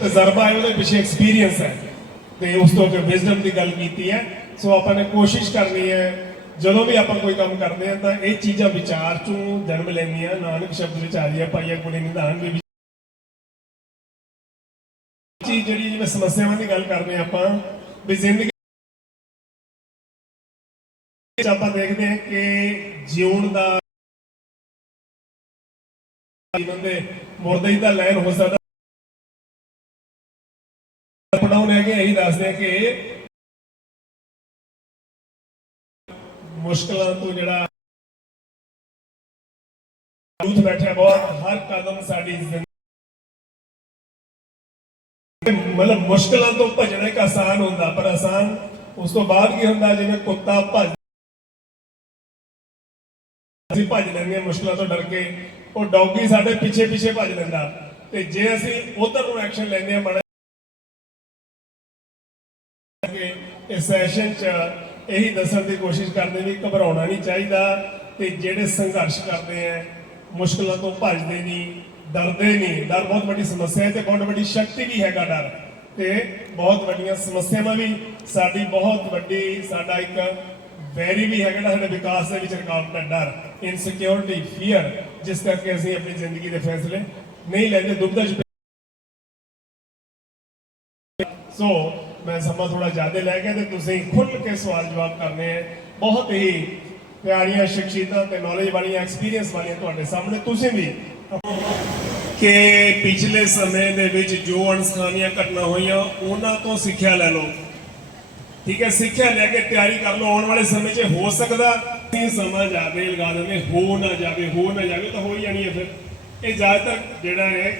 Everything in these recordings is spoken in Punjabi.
ਤਜਰਬਾ ਹੈ ਉਹਦੇ ਪਿੱਛੇ ਐਕਸਪੀਰੀਅੰਸ ਹੈ ਤੇ ਉਸ ਤੋਂ ਅੱਗੇ ਵਿਜ਼ਡਮ ਦੀ ਗੱਲ ਕੀਤੀ ਹੈ। ਸੋ ਆਪਾਂ ਨੇ ਕੋਸ਼ਿਸ਼ ਕਰਨੀ ਹੈ, ਜਦੋਂ ਵੀ ਆਪਾਂ ਕੋਈ ਕੰਮ ਕਰਦੇ ਹਾਂ ਤਾਂ ਇਹ ਚੀਜ਼ਾਂ ਵਿਚਾਰ ਚੋਂ ਜਨਮ ਲੈਂਦੀਆਂ ਨਾਨਕ ਸ਼ਬਦ ਵਿੱਚ ਆ ਰਹੀ ਹੈ ਪਾਈਆ ਕੁੜੀ ਨਿਧਾਨ ਵੀ ਚੀਜ਼ ਜਿਹੜੀ ਜਿਵੇਂ ਸਮੱਸਿਆਵਾਂ ਦੀ ਗੱਲ ਕਰਦੇ ਹਾਂ ਆਪਾਂ, ਵੀ ਜ਼ਿੰਦਗੀ ਆਪਾਂ ਦੇਖਦੇ ਹਾਂ ਕਿ ਜਿਉਣ ਦਾ ਜੀਵਨ ਦੇ ਮੁਰਦੇ ਦਾ ਤਾਂ ਲੈਣ ਹੋ ਸਕਦਾ ਪੜਾਉਣ ਹੈਗੇ, ਇਹੀ ਦੱਸਦੇ ਆ ਕਿ ਮੁਸ਼ਕਲਾਂ ਤੋਂ ਜਿਹੜਾ ਯੂਥ ਬੈਠਾ ਬਹੁਤ, ਹਰ ਕਦਮ ਸਾਡੀ ਮਤਲਬ ਮੁਸ਼ਕਲਾਂ ਤੋਂ ਭੱਜਣਾ ਇੱਕ ਆਸਾਨ ਹੁੰਦਾ, ਪਰ ਆਸਾਨ ਉਸ ਤੋਂ ਬਾਅਦ ਕੀ ਹੁੰਦਾ, ਜਿਵੇਂ ਕੁੱਤਾ ਭੱਜ ਅਸੀਂ ਭੱਜ ਲੈਂਦੇ ਹਾਂ, ਮੁਸ਼ਕਲਾਂ ਤੋਂ ਡਰ ਕੇ, ਉਹ ਡੌਗੀ ਸਾਡੇ ਪਿੱਛੇ ਪਿੱਛੇ ਭੱਜ ਲੈਂਦਾ। ਤੇ ਜੇ ਅਸੀਂ ਉਧਰ ਨੂੰ ਐਕਸ਼ਨ ਲੈਂਦੇ ਹਾਂ ਇਸ ਸੈਸ਼ਨ 'ਚ ਇਹੀ ਦੱਸਣ ਦੀ ਕੋਸ਼ਿਸ਼ ਕਰਦੇ ਵੀ ਘਬਰਾਉਣਾ ਨਹੀਂ ਚਾਹੀਦਾ ਤੇ ਜਿਹੜੇ ਸੰਘਰਸ਼ ਕਰਦੇ ਆ, ਮੁਸ਼ਕਲਾਂ ਤੋਂ ਭੱਜਦੇ ਨਹੀਂ, ਡਰਦੇ ਨਹੀਂ। ਡਰ ਬਹੁਤ ਵੱਡੀ ਸਮੱਸਿਆ ਹੈ ਤੇ ਬਹੁਤ ਵੱਡੀ ਸ਼ਕਤੀ ਵੀ ਹੈਗਾ ਡਰ। ਤੇ ਬਹੁਤ ਵੱਡੀਆਂ ਸਮੱਸਿਆਵਾਂ ਵੀ ਸਾਡੀ ਬਹੁਤ ਵੱਡੀ, ਸਾਡਾ ਇੱਕ ਵੈਰੀ ਵੀ ਹੈਗਾ ਜਿਹੜਾ ਸਾਡੇ ਵਿਕਾਸ ਦੇ ਵਿੱਚ ਰੁਕਾਵਟ ਦਾ ਡਰ ਇਨਸਿਕਿਉਰਿਟੀ ਫੀਅਰ ਜਿਸ ਕਰਕੇ ਅਸੀਂ ਆਪਣੀ ਜ਼ਿੰਦਗੀ ਦੇ ਫੈਸਲੇ ਨਹੀਂ ਲੈਂਦੇ ਦੁਬਦਾ ਸੋ ਮੈਂ ਸਮਾਂ ਥੋੜਾ ਜ਼ਿਆਦਾ ਲੈ ਗਿਆ ਤੇ ਤੁਸੀਂ ਖੁੱਲ ਕੇ ਸਵਾਲ ਜਵਾਬ ਕਰਨੇ ਆ। ਬਹੁਤ ਹੀ ਪਿਆਰੀਆਂ, ਸ਼ਖਸੀਅਤਾਂ ਤੇ ਨੌਲੇਜ ਵਾਲੀਆਂ ਐਕਸਪੀਰੀਅੰਸ ਵਾਲੀਆਂ ਤੁਹਾਡੇ ਸਾਹਮਣੇ। ਤੁਸੀਂ ਵੀ ਕਿ ਪਿਛਲੇ ਸਮੇਂ ਦੇ ਵਿੱਚ ਜੋ ਅਣਸਖਾਵੀਆਂ ਘਟਨਾ ਹੋਈਆਂ, ਉਹਨਾਂ ਤੋਂ ਸਿੱਖਿਆ ਲੈ ਲਓ। ਠੀਕ ਹੈ, ਸਿੱਖਿਆ ਲੈ ਕੇ ਤਿਆਰੀ ਕਰ ਲਓ। ਆਉਣ ਵਾਲੇ ਸਮੇਂ 'ਚ ਹੋ ਸਕਦਾ ਇਹ ਸਮਾਂ ਜਾਵੇ ਲਗਾ ਦਿੰਦੇ। ਹੋ ਨਾ ਜਾਵੇ, ਹੋ ਨਾ ਜਾਵੇ ਤਾਂ ਹੋ ਹੀ ਜਾਣੀ ਹੈ ਫਿਰ। ਇਹ ਜ਼ਿਆਦਾਤਰ ਜਿਹੜਾ ਹੈ,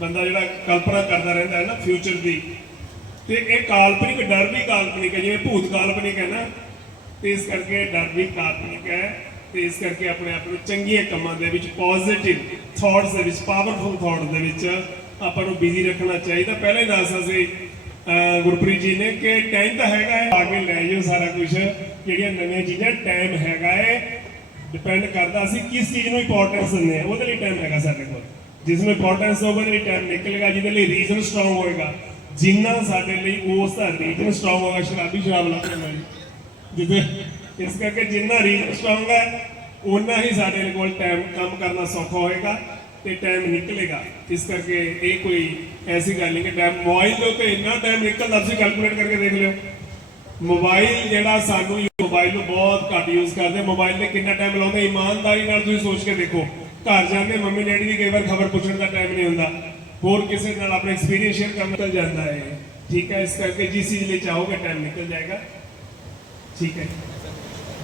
ਬੰਦਾ ਜਿਹੜਾ ਕਲਪਨਾ ਕਰਦਾ ਰਹਿੰਦਾ ਹੈ ਨਾ ਫਿਊਚਰ ਦੀ। ਤੇ ਇਹ ਕਾਲਪਨਿਕ ਡਰ ਵੀ ਕਾਲਪਨਿਕ ਹੈ, ਜਿਵੇਂ ਭੂਤ ਕਾਲਪਨਿਕ ਹੈ ਨਾ, ਤੇ ਇਸ ਕਰਕੇ ਡਰ ਵੀ ਕਾਲਪਨਿਕ ਹੈ, ਤੇ ਇਸ ਕਰਕੇ ਆਪਣੇ ਆਪ ਨੂੰ ਚੰਗੀਆਂ ਕੰਮਾਂ ਦੇ ਵਿੱਚ ਪੋਜ਼ਿਟਿਵ ਥਾਟਸ ਦੇ ਵਿੱਚ ਪਾਵਰਫੁਲ ਥਾਟਸ ਦੇ ਵਿੱਚ ਆਪਾਂ ਨੂੰ ਬਿਜ਼ੀ ਰੱਖਣਾ ਚਾਹੀਦਾ। ਪਹਿਲਾਂ ਹੀ ਦੱਸਿਆ ਸੀ ਗੁਰਪ੍ਰੀਤ ਜੀ ਨੇ ਕਿ ਟਾਈਮ ਤਾਂ ਹੈਗਾ ਹੈ, ਆ ਕੇ ਲੈ ਜਾਓ ਸਾਰਾ ਕੁਝ ਜਿਹੜੀਆਂ ਨਵੀਆਂ ਚੀਜ਼ਾਂ ਟਾਈਮ ਹੈਗਾ ਹੈ ਡਿਪੈਂਡ ਕਰਦਾ ਅਸੀਂ ਕਿਸ ਚੀਜ਼ ਨੂੰ ਇੰਪੋਰਟੈਂਸ ਦਿੰਦੇ ਹਾਂ। ਉਹਦੇ ਲਈ ਟਾਈਮ ਹੈਗਾ ਸਾਡੇ ਕੋਲ। ਜਿਸ ਨੂੰ ਇੰਪੋਰਟੈਂਸ ਹੋਊਗਾ, ਉਹਦੇ ਲਈ ਟਾਈਮ ਨਿਕਲੇਗਾ, ਜਿਹਦੇ ਲਈ ਰੀਜ਼ਨ ਸਟਰੋਂਗ ਹੋਏਗਾ। ਜਿੰਨਾ ਸਾਡੇ ਲਈ ਉਸ ਦਾ ਰੀਜ਼ਨ ਸਟਰੋਂਗ ਹੋਗਾ, ਸ਼ਰਾਬੀ ਸ਼ਰਾਬ ਲਾ ਕੇ ਜੀ। ਜਿੱਦੇ ਇਸ ਕਰਕੇ ਜਿੰਨਾ ਰੀਜ਼ਨ ਸਟਰੋਂਗ ਹੈ ਉਨਾ ਹੀ ਸਾਡੇ ਕੋਲ ਟਾਈਮ ਕੰਮ ਕਰਨਾ ਸੌਖਾ ਹੋਏਗਾ ਤੇ ਟਾਈਮ ਨਿਕਲੇਗਾ। ਇਸ ਕਰਕੇ ਇਹ ਕੋਈ ਐਸੀ ਗੱਲ ਨਹੀਂ ਕਿ ਟਾਈਮ ਮੋਬਾਈਲ ਦੇ ਉੱਤੇ ਇੰਨਾ ਟਾਈਮ ਨਿਕਲਦਾ, ਤੁਸੀਂ ਕੈਲਕੂਲੇਟ ਕਰਕੇ ਦੇਖ ਲਿਓ। ਮੋਬਾਈਲ ਜਿਹੜਾ ਸਾਨੂੰ ਮੋਬਾਈਲ ਨੂੰ ਬਹੁਤ ਘੱਟ ਯੂਜ਼ ਕਰਦੇ। ਮੋਬਾਈਲ ਤੇ ਕਿੰਨਾ ਟਾਈਮ ਲਾਉਂਦੇ? ਇਮਾਨਦਾਰੀ ਨਾਲ ਤੁਸੀਂ ਸੋਚ ਕੇ ਦੇਖੋ। ਘਰ ਜਾਂਦੇ, ਮੰਮੀ, ਡੈਡੀ ਦੀ ਕਈ ਵਾਰ ਖਬਰ ਪੁੱਛਣ ਦਾ ਟਾਈਮ ਨਹੀਂ ਹੁੰਦਾ। ਹੋਰ ਕਿਸੇ ਨਾਲ ਆਪਣਾ ਐਕਸਪੀਰੀਅੰਸ ਸ਼ੇਅਰ ਕਰਨ ਦਾ ਜਾਂਦਾ ਹੈ ਠੀਕ ਹੈ ਇਸ ਕਰਕੇ ਜਿਸ ਚੀਜ਼ ਲਈ ਚਾਹੋਗੇ ਟਾਈਮ ਨਿਕਲ ਜਾਏਗਾ ਠੀਕ ਹੈ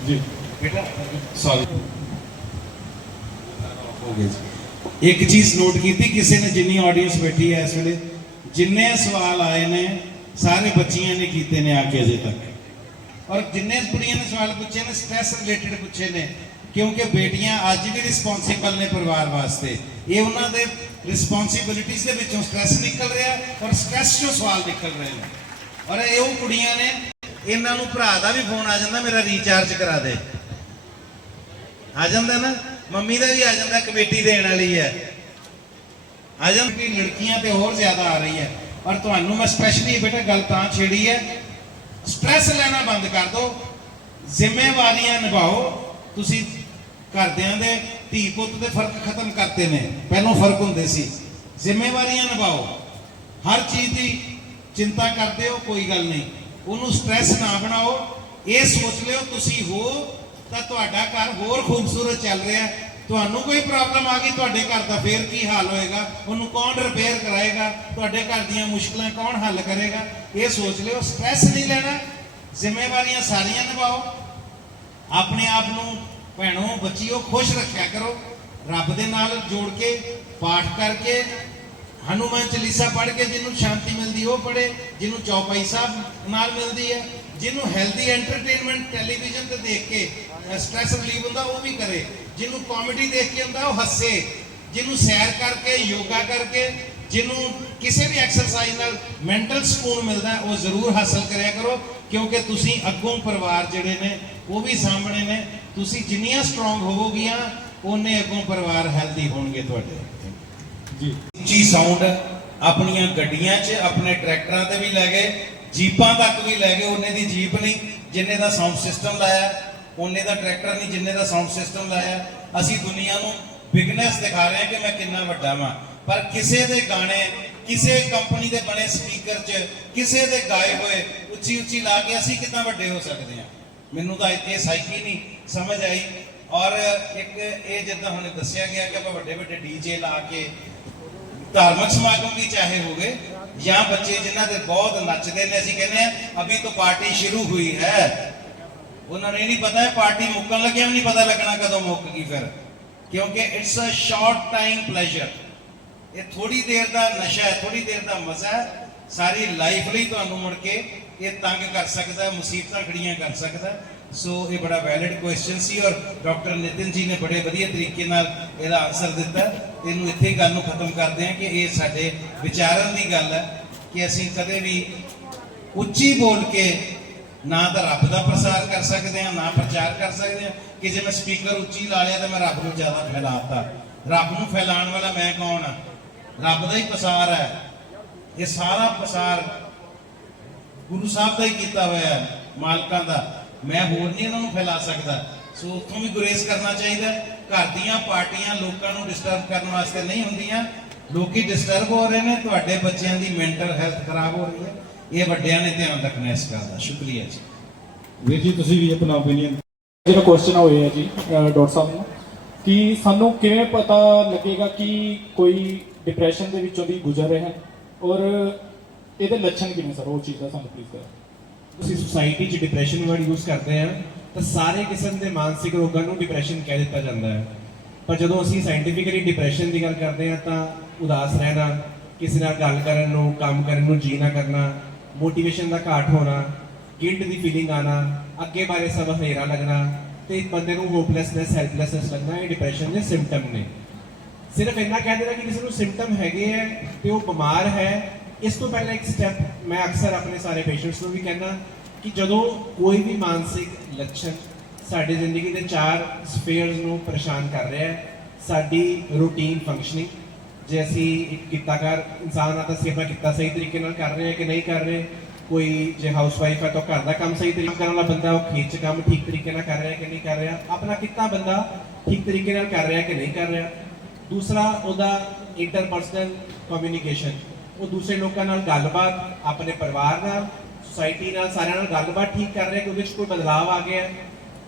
ਜੀ ਬੇਟਾ ਸੌਰੀ ਹੋ ਗਿਆ ਜੀ ਇੱਕ ਚੀਜ਼ ਨੋਟ ਕੀਤੀ ਕਿਸੇ ਨੇ ਜਿੰਨੀ ਆਡੀਅנס ਬੈਠੀ ਹੈ ਇਸ ਵੇਲੇ ਜਿੰਨੇ ਸਵਾਲ ਆਏ ਨੇ ਸਾਰੇ ਬੱਚੀਆਂ ਨੇ ਕੀਤੇ ਨੇ ਆ ਕੇ ਅਜੇ ਤੱਕ ਔਰ ਜਿੰਨੇ ਕੁੜੀਆਂ ਨੇ ਸਵਾਲ ਪੁੱਛੇ ਨੇ ਸਟ੍ਰੈਸ ਰਿਲੇਟਡ ਪੁੱਛੇ ਨੇ ਕਿਉਂਕਿ ਬੇਟੀਆਂ ਅੱਜ ਵੀ ਰਿਸਪੌਂਸਿਬਲ ਨੇ ਪਰਿਵਾਰ ਵਾਸਤੇ। ਇਹ ਉਹਨਾਂ ਦੇ ਰਿਸਪੌਂਸਿਬਿਲਿਟੀਜ਼ ਦੇ ਵਿੱਚੋਂ ਸਟ੍ਰੈਸ ਨਿਕਲ ਰਿਹਾ ਔਰ ਸਟ੍ਰੈਸ ਚੋਂ ਸਵਾਲ ਨਿਕਲ ਰਹੇ ਨੇ। ਔਰ ਇਹ ਉਹ ਕੁੜੀਆਂ ਨੇ, ਇਹਨਾਂ ਨੂੰ ਭਰਾ ਦਾ ਵੀ ਫੋਨ ਆ ਜਾਂਦਾ, ਮੇਰਾ ਰੀਚਾਰਜ ਕਰਾ ਦੇ। ਆ ਜਾਂਦਾ ਨਾ, ਮੰਮੀ ਦਾ ਵੀ ਆ ਜਾਂਦਾ, ਕਮੇਟੀ ਦੇਣ ਵਾਲੀ ਹੈ। ਆ ਜਾਂਦਾ ਕਿ ਲੜਕੀਆਂ ਤੇ ਹੋਰ ਜ਼ਿਆਦਾ ਆ ਰਹੀ ਹੈ। ਔਰ ਤੁਹਾਨੂੰ ਮੈਂ ਸਪੈਸ਼ਲੀ ਬੇਟਾ ਗੱਲ ਤਾਂ ਛੇੜੀ ਹੈ ਸਟ੍ਰੈਸ ਲੈਣਾ ਬੰਦ ਕਰ ਦਿਓ, ਜ਼ਿੰਮੇਵਾਰੀਆਂ ਨਿਭਾਓ, ਤੁਸੀਂ ਘਰਦਿਆਂ ਦੇ ਧੀ ਪੁੱਤ ਦੇ ਫ਼ਰਕ ਖਤਮ ਕਰਤੇ ਨੇ। ਪਹਿਲਾਂ ਫ਼ਰਕ ਹੁੰਦੇ ਸੀ। ਜ਼ਿੰਮੇਵਾਰੀਆਂ ਨਿਭਾਓ। ਹਰ ਚੀਜ਼ ਦੀ ਚਿੰਤਾ ਕਰਦੇ ਹੋ, ਕੋਈ ਗੱਲ ਨਹੀਂ। ਉਹਨੂੰ ਸਟ੍ਰੈਸ ਨਾ ਬਣਾਓ। ਇਹ ਸੋਚ ਲਿਓ, ਤੁਸੀਂ ਹੋ ਤਾਂ ਤੁਹਾਡਾ ਘਰ ਹੋਰ ਖੂਬਸੂਰਤ ਚੱਲ ਰਿਹਾ ਤੁਹਾਨੂੰ ਕੋਈ ਪ੍ਰੋਬਲਮ ਆ ਗਈ, ਤੁਹਾਡੇ ਘਰ ਦਾ ਫੇਰ ਕੀ ਹਾਲ ਹੋਏਗਾ? ਉਹਨੂੰ ਕੌਣ ਰਿਪੇਅਰ ਕਰਾਏਗਾ? ਤੁਹਾਡੇ ਘਰ ਦੀਆਂ ਮੁਸ਼ਕਲਾਂ ਕੌਣ ਹੱਲ ਕਰੇਗਾ? ਇਹ ਸੋਚ ਲਿਓ। ਸਟ੍ਰੈਸ ਨਹੀਂ ਲੈਣਾ। ਜ਼ਿੰਮੇਵਾਰੀਆਂ ਸਾਰੀਆਂ ਨਿਭਾਓ। ਆਪਣੇ ਆਪ ਨੂੰ ਭੈਣੋ, ਬੱਚਿਓ, ਖੁਸ਼ ਰੱਖਿਆ ਕਰੋ। ਰੱਬ ਦੇ ਨਾਲ ਜੋੜ ਕੇ, ਪਾਠ ਕਰਕੇ, ਹਨੂਮਾਨ ਚਾਲੀਸਾ ਪੜ੍ਹ ਕੇ ਜਿਹਨੂੰ ਸ਼ਾਂਤੀ ਮਿਲਦੀ ਉਹ ਪੜ੍ਹੇ, ਜਿਹਨੂੰ ਚੌਪਾਈ ਸਾਹਿਬ ਨਾਲ ਮਿਲਦੀ ਹੈ, ਜਿਹਨੂੰ ਹੈਲਦੀ ਐਂਟਰਟੇਨਮੈਂਟ ਟੈਲੀਵਿਜ਼ਨ ਤੇ ਦੇਖ ਕੇ ਸਟ੍ਰੈਸ ਰਿਲੀਵ ਹੁੰਦਾ, ਉਹ ਵੀ ਕਰੇ। ਜਿਹਨੂੰ ਕਾਮੇਡੀ ਦੇਖ ਕੇ ਹੁੰਦਾ, ਉਹ ਹੱਸੇ। ਜਿਹਨੂੰ ਸੈਰ ਕਰਕੇ, ਯੋਗਾ ਕਰਕੇ, ਜਿਹਨੂੰ ਕਿਸੇ ਵੀ ਐਕਸਰਸਾਈਜ਼ ਨਾਲ ਮੈਂਟਲ ਸਕੂਨ ਮਿਲਦਾ, ਉਹ ਜ਼ਰੂਰ ਹਾਸਲ ਕਰਿਆ ਕਰੋ। ਕਿਉਂਕਿ ਤੁਸੀਂ ਅੱਗੋਂ ਪਰਿਵਾਰ ਜਿਹੜੇ ਨੇ ਉਹ ਵੀ ਸਾਹਮਣੇ ਨੇ। ਤੁਸੀਂ ਜਿੰਨੀਆਂ ਸਟਰੋਂਗ ਹੋਵੋਗੀਆਂ ਉਹਨੇ ਅੱਗੋਂ ਪਰਿਵਾਰ ਹੈਲਦੀ ਹੋਣਗੇ ਤੁਹਾਡੇ। ਜੀ। ਉੱਚੀ ਸਾਊਂਡ ਆਪਣੀਆਂ ਗੱਡੀਆਂ 'ਚ ਆਪਣੇ ਟਰੈਕਟਰਾਂ ਤੇ ਵੀ ਲੈ ਗਏ ਜੀਪਾਂ ਤੱਕ ਵੀ ਲੈ ਗਏ ਉਹਨੇ ਦੀ ਜੀਪ ਨਹੀਂ ਜਿੰਨੇ ਦਾ ਸਾਊਂਡ ਸਿਸਟਮ ਲਾਇਆ ਉਹਨੇ ਦਾ ਟਰੈਕਟਰ ਨਹੀਂ ਜਿੰਨੇ ਦਾ ਸਾਊਂਡ ਸਿਸਟਮ ਲਾਇਆ। ਅਸੀਂ ਦੁਨੀਆ ਨੂੰ ਬਿਗਨੈਸ ਦਿਖਾ ਰਹੇ ਹਾਂ ਕਿ ਮੈਂ ਕਿੰਨਾ ਵੱਡਾ ਵਾਂ। ਪਰ ਕਿਸੇ ਦੇ ਗਾਣੇ ਕਿਸੇ ਕੰਪਨੀ ਦੇ ਬਣੇ ਸਪੀਕਰ 'ਚ ਕਿਸੇ ਦੇ ਗਾਏ ਹੋਏ ਉੱਚੀ ਉੱਚੀ ਲਾ ਕੇ ਅਸੀਂ ਕਿੰਨਾ ਵੱਡੇ ਹੋ ਸਕਦੇ ਹਾਂ? ਮੈਨੂੰ ਤਾਂ ਇਹ ਸਾਈਕੀ ਨਹੀਂ ਸਮਝ ਆਈ। ਔਰ ਇੱਕ ਇਹ ਜਿੱਦਾਂ ਹੁਣ ਦੱਸਿਆ ਗਿਆ ਕਿ ਆਪਾਂ ਵੱਡੇ ਵੱਡੇ ਡੀਜੇ ਲਾ ਕੇ ਧਾਰਮਿਕ ਸਮਾਗਮ ਵੀ ਚਾਹੇ ਹੋਵੇ, ਜਾਂ ਬੱਚੇ ਜਿਨ੍ਹਾਂ ਦੇ ਬਹੁਤ ਨੱਚਦੇ ਨੇ, ਅਸੀਂ ਕਹਿੰਦੇ ਆ ਅਭੀ ਤੋਂ ਪਾਰਟੀ ਸ਼ੁਰੂ ਹੋਈ ਹੈ। ਉਹਨਾਂ ਨੂੰ ਇਹ ਨਹੀਂ ਪਤਾ ਹੈ ਪਾਰਟੀ ਮੁੱਕਣ ਲੱਗਿਆ ਵੀ ਨਹੀਂ ਪਤਾ ਲੱਗਣਾ ਕਦੋਂ ਮੁੱਕ ਗਈ ਫਿਰ। ਕਿਉਂਕਿ it's a short time pleasure ਇਹ ਥੋੜੀ ਦੇਰ ਦਾ ਨਸ਼ਾ ਹੈ ਥੋੜੀ ਦੇਰ ਦਾ ਮਜ਼ਾ ਹੈ। ਸਾਰੀ ਲਾਈਫ ਲਈ ਤੁਹਾਨੂੰ ਮੁੜ ਕੇ ਇਹ ਤੰਗ ਕਰ ਸਕਦਾ, ਮੁਸੀਬਤਾਂ ਖੜੀਆਂ ਕਰ ਸਕਦਾ। ਸੋ ਇਹ ਬੜਾ ਵੈਲਿਡ ਕੁਐਸਚਨ ਸੀ ਔਰ ਡਾਕਟਰ ਨਿਤਿਨ ਜੀ ਨੇ ਬੜੇ ਵਧੀਆ ਤਰੀਕੇ ਨਾਲ ਇਹਦਾ ਆਨਸਰ ਦਿੱਤਾ। ਇਹਨੂੰ ਇੱਥੇ ਗੱਲ ਨੂੰ ਖਤਮ ਕਰਦੇ ਹਾਂ ਕਿ ਇਹ ਸਾਡੇ ਵਿਚਾਰਨ ਦੀ ਗੱਲ ਹੈ ਕਿ ਅਸੀਂ ਕਦੇ ਵੀ ਉੱਚੀ ਬੋਲ ਕੇ ਨਾ ਤਾਂ ਰੱਬ ਦਾ ਪ੍ਰਸਾਰ ਕਰ ਸਕਦੇ ਹਾਂ, ਨਾ ਪ੍ਰਚਾਰ ਕਰ ਸਕਦੇ ਹਾਂ ਕਿ ਜੇ ਮੈਂ ਸਪੀਕਰ ਉੱਚੀ ਲਾ ਲਿਆ ਤਾਂ ਮੈਂ ਰੱਬ ਨੂੰ ਜ਼ਿਆਦਾ ਫੈਲਾਤਾ। ਰੱਬ ਨੂੰ ਫੈਲਾਉਣ ਵਾਲਾ ਮੈਂ ਕੌਣ ਆ ਰੱਬ ਦਾ ਹੀ ਪ੍ਰਸਾਰ ਹੈ। ਇਹ ਸਾਰਾ ਪ੍ਰਸਾਰ ਗੁਰੂ ਸਾਹਿਬ ਦਾ ਹੀ ਕੀਤਾ ਹੋਇਆ ਹੈ ਮਾਲਕਾਂ ਦਾ। ਮੈਂ ਹੋਰ ਨਹੀਂ ਇਹਨਾਂ ਨੂੰ ਫੈਲਾ ਸਕਦਾ। ਸੋ ਉੱਥੋਂ ਵੀ ਗੁਰੇਜ਼ ਕਰਨਾ ਚਾਹੀਦਾ ਹੈ। ਘਰ ਦੀਆਂ ਪਾਰਟੀਆਂ ਲੋਕਾਂ ਨੂੰ ਡਿਸਟਰਬ ਕਰਨ ਵਾਸਤੇ ਨਹੀਂ ਹੁੰਦੀਆਂ। ਲੋਕੀ ਡਿਸਟਰਬ ਹੋ ਰਹੇ ਨੇ ਤੁਹਾਡੇ ਬੱਚਿਆਂ ਦੀ ਮੈਂਟਲ ਹੈਲਥ ਖਰਾਬ ਹੋ ਰਹੀ ਹੈ। ਇਹ ਵੱਡਿਆਂ ਨੇ ਧਿਆਨ ਰੱਖਣਾ ਇਸ ਗੱਲ ਦਾ। ਸ਼ੁਕਰੀਆ ਜੀ। ਵੀਰ ਜੀ ਤੁਸੀਂ ਵੀ ਆਪਣਾ ਓਪੀਨੀਅਨ ਜਿਹੜਾ ਕੁਐਸਚਨ ਹੋਏ ਹੈ ਜੀ ਡਾਕਟਰ ਸਾਹਿਬ ਨੂੰ ਕਿ ਸਾਨੂੰ ਕਿਵੇਂ ਪਤਾ ਲੱਗੇਗਾ ਕਿ ਕੋਈ ਡਿਪਰੈਸ਼ਨ ਦੇ ਵਿੱਚੋਂ ਦੀ ਗੁਜ਼ਰ ਰਿਹਾ ਹੈ ਔਰ ਇਹਦੇ ਲੱਛਣ ਕਿਵੇਂ ਸਰ? ਉਹ ਚੀਜ਼ ਦਾ ਸਾਨੂੰ ਪਲੀਜ਼ ਕਰੋ ਤੁਸੀਂ ਸੁਸਾਇਟੀ 'ਚ ਡਿਪਰੈਸ਼ਨ ਵਰਡ ਯੂਜ਼ ਕਰਦੇ ਆ, ਤਾਂ ਸਾਰੇ ਕਿਸਮ ਦੇ ਮਾਨਸਿਕ ਰੋਗਾਂ ਨੂੰ ਡਿਪਰੈਸ਼ਨ ਕਹਿ ਦਿੱਤਾ ਜਾਂਦਾ ਹੈ। ਪਰ ਜਦੋਂ ਅਸੀਂ ਸਾਇੰਟੀਫਿਕਲੀ ਡਿਪਰੈਸ਼ਨ ਦੀ ਗੱਲ ਕਰਦੇ ਆ, ਤਾਂ ਉਦਾਸ ਰਹਿਣਾ, ਕਿਸੇ ਨਾਲ ਗੱਲ ਕਰਨ ਨੂੰ, ਕੰਮ ਕਰਨ ਨੂੰ ਜੀ ਨਾ ਕਰਨਾ ਮੋਟੀਵੇਸ਼ਨ ਦਾ ਘਾਟ ਹੋਣਾ ਗਿਲਟ ਦੀ ਫੀਲਿੰਗ ਆਣਾ, ਅੱਗੇ ਬਾਰੇ ਸਭ ਹਨੇਰਾ ਲੱਗਣਾ, ਤੇ ਬੰਦੇ ਨੂੰ ਹੋਪਲੈਸਨੈਸ ਹੈਲਪਲੈਸਨੈਸ ਲੱਗਣਾ, ਇਹ ਡਿਪਰੈਸ਼ਨ ਦੇ ਸਿੰਪਟਮ ਨੇ। ਸਿਰਫ ਇੰਨਾ ਕਹਿ ਦੇਣਾ ਕਿ ਕਿਸੇ ਨੂੰ ਸਿੰਪਟਮ ਹੈਗੇ ਹੈ ਤੇ ਉਹ ਬਿਮਾਰ ਹੈ ਇਸ ਤੋਂ ਪਹਿਲਾਂ ਇੱਕ ਸਟੈਪ ਮੈਂ ਅਕਸਰ ਆਪਣੇ ਸਾਰੇ ਪੇਸ਼ੈਂਟਸ ਨੂੰ ਵੀ ਕਹਿੰਦਾ ਕਿ ਜਦੋਂ ਕੋਈ ਵੀ ਮਾਨਸਿਕ ਲੱਛਣ ਸਾਡੀ ਜ਼ਿੰਦਗੀ ਦੇ ਚਾਰ ਸਫੇਅਰਸ ਨੂੰ ਪਰੇਸ਼ਾਨ ਕਰ ਰਿਹਾ ਹੈ, ਸਾਡੀ ਰੂਟੀਨ ਫੰਕਸ਼ਨਿੰਗ ਜੇ ਅਸੀਂ ਇੱਕ ਕਿੱਤਾਕਾਰ ਇਨਸਾਨ ਆ ਤਾਂ ਸੇਵਾ ਕਿੱਤਾ ਸਹੀ ਤਰੀਕੇ ਨਾਲ ਕਰ ਰਹੇ ਹਾਂ ਕਿ ਨਹੀਂ ਕਰ ਰਹੇ, ਕੋਈ ਜੇ ਹਾਊਸਵਾਈਫ ਹੈ ਤਾਂ ਘਰ ਦਾ ਕੰਮ ਸਹੀ ਤਰੀਕੇ ਕਰਨ ਵਾਲਾ ਬੰਦਾ, ਉਹ ਖੇਤ 'ਚ ਕੰਮ ਠੀਕ ਤਰੀਕੇ ਨਾਲ ਕਰ ਰਿਹਾ ਕਿ ਨਹੀਂ ਕਰ ਰਿਹਾ, ਆਪਣਾ ਕਿੱਤਾ ਬੰਦਾ ਠੀਕ ਤਰੀਕੇ ਨਾਲ ਕਰ ਰਿਹਾ ਕਿ ਨਹੀਂ ਕਰ ਰਿਹਾ। ਦੂਸਰਾ, ਉਹਦਾ ਇੰਟਰਪਰਸਨਲ ਕਮਿਊਨੀਕੇਸ਼ਨ ਉਹ ਦੂਸਰੇ ਲੋਕਾਂ ਨਾਲ ਗੱਲਬਾਤ, ਆਪਣੇ ਪਰਿਵਾਰ ਨਾਲ ਸੁਸਾਇਟੀ ਨਾਲ, ਸਾਰਿਆਂ ਨਾਲ ਗੱਲਬਾਤ ਠੀਕ ਕਰ ਰਿਹਾ ਕਿ ਉਹਦੇ 'ਚ ਕੋਈ ਬਦਲਾਅ ਆ ਗਿਆ ਹੈ।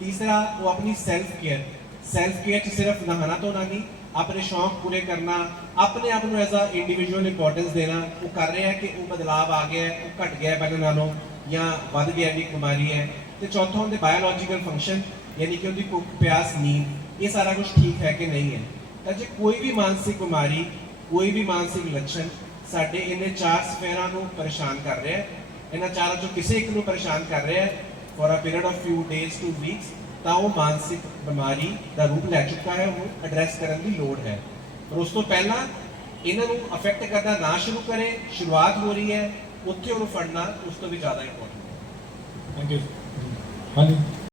ਤੀਸਰਾ, ਉਹ ਆਪਣੀ ਸੈਲਫ ਕੇਅਰ ਸੈਲਫ ਕੇਅਰ 'ਚ ਸਿਰਫ ਨਹਾਣਾ ਧੋਣਾ ਨਹੀਂ, ਆਪਣੇ ਸ਼ੌਂਕ ਪੂਰੇ ਕਰਨਾ, ਆਪਣੇ ਆਪ ਨੂੰ ਐਜ਼ ਅ ਇੰਡੀਵਿਜੂਅਲ ਇੰਪੋਰਟੈਂਸ ਦੇਣਾ, ਉਹ ਕਰ ਰਿਹਾ ਹੈ ਕਿ ਉਹ ਬਦਲਾਅ ਆ ਗਿਆ ਹੈ, ਉਹ ਘਟ ਗਿਆ ਪਹਿਲਾਂ ਨਾਲੋਂ, ਜਾਂ ਵੱਧ ਗਿਆ ਵੀ ਬਿਮਾਰੀ ਹੈ। ਤੇ ਚੌਥਾ ਹੁੰਦੇ ਬਾਇਓਲੋਜੀਕਲ ਫੰਕਸ਼ਨ ਯਾਨੀ ਕਿ ਉਹਦੀ ਭੁੱਖ, ਪਿਆਸ, ਨੀਂਦ, ਇਹ ਸਾਰਾ ਕੁਝ ਠੀਕ ਹੈ ਕਿ ਨਹੀਂ ਹੈ। ਤਾਂ ਜੇ ਕੋਈ ਵੀ ਮਾਨਸਿਕ ਬਿਮਾਰੀ, ਕੋਈ ਵੀ ਮਾਨਸਿਕ ਲੱਛਣ ਸਾਡੇ ਇਹਨੇ ਚਾਰ ਸਫੇਰਾਂ ਨੂੰ ਪਰੇਸ਼ਾਨ ਕਰ ਰਿਹਾ ਹੈ। ਇਹਨਾਂ ਚਾਰਾਂ ਚੋਂ ਕਿਸੇ ਇੱਕ ਨੂੰ ਪਰੇਸ਼ਾਨ ਕਰ ਰਿਹਾ ਹੈ। For a period of few days to weeks ਤਾਂ ਉਹ ਮਾਨਸਿਕ ਬਿਮਾਰੀ ਦਾ ਰੂਪ ਲੈ ਚੁੱਕਾ ਹੈ। ਉਹ ਐਡਰੈਸ ਕਰਨ ਦੀ ਲੋੜ ਹੈ। ਪਰ ਉਸ ਤੋਂ ਪਹਿਲਾਂ ਇਹਨਾਂ ਨੂੰ ਅਫੈਕਟ ਕਰਨਾ ਨਾ ਸ਼ੁਰੂ ਕਰੇ। ਸ਼ੁਰੂਆਤ ਹੋ ਰਹੀ ਹੈ। ਉੱਥੇ ਉਹਨੂੰ ਫੜਨਾ ਉਸ ਤੋਂ ਵੀ ਜ਼ਿਆਦਾ ਇੰਪੋਰਟੈਂਟ ਹੈ। ਥੈਂਕ ਯੂ ਹਾਂਜੀ।